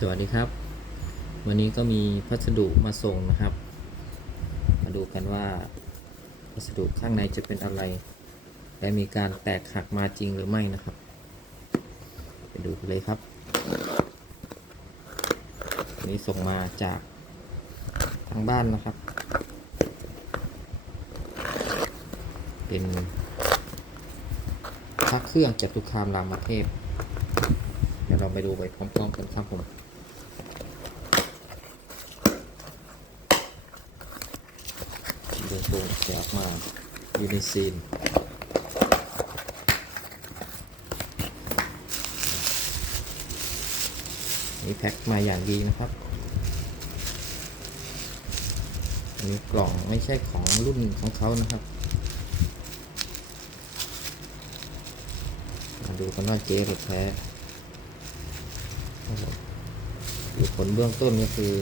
สวัสดีครับ วันนี้ก็มีพัสดุมาส่งนะครับ มาดูกันว่าพัสดุข้างในจะเป็นอะไร และมีการแตกหักมาจริงหรือไม่นะครับ ไปดูกันเลยครับนนี้ส่งมาจากทางบ้านนะครับ เป็นพระเครื่องจตุคามรามเทพเดี๋ยวเราไปดูไปพร้อมๆกันครับผมเดิน ตัวจะออกมาอยู่ในซีนนี่แพ็คมาอย่างดีนะครับอันนี้กล่องไม่ใช่ของรุ่นของเขานะครับ มาดูกันว่าเจ๊หรือแท้ผมอยู่ผลเบื้องต้นก็คือ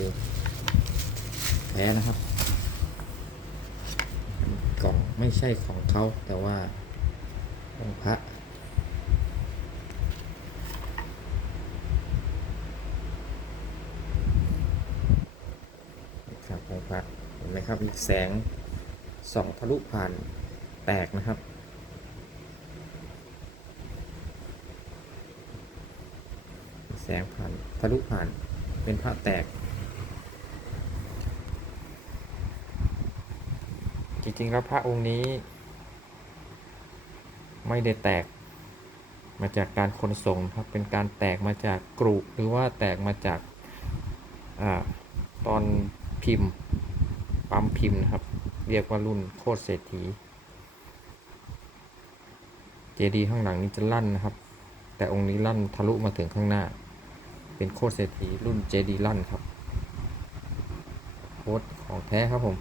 แพ้นะครับ กล่องไม่ใช่ของเขาแต่ว่าองพระครับองพระเห็นไหมครับมีแสงส่องทะลุผ่านแตกนะครับแสงผ่านทะลุผ่านเป็นพระแตก จริงๆ แล้วพระองค์นี้ ไม่ได้แตกมาจากการขนส่งครับเป็นการแตกมาจากกรุหรือว่าแตกมาจากอาตอนพิมพ์ปั๊มพิมพ์นะครับ เรียกว่ารุ่นโคตรเศรษฐีเจดีข้างหลังนี้จะลั่นนะครับ แต่องค์นี้ลั่นทะลุมาถึงข้างหน้า เป็นโคตรเศรษฐีรุ่นเจดีลั่นครับโค้ดของแท้ครับผม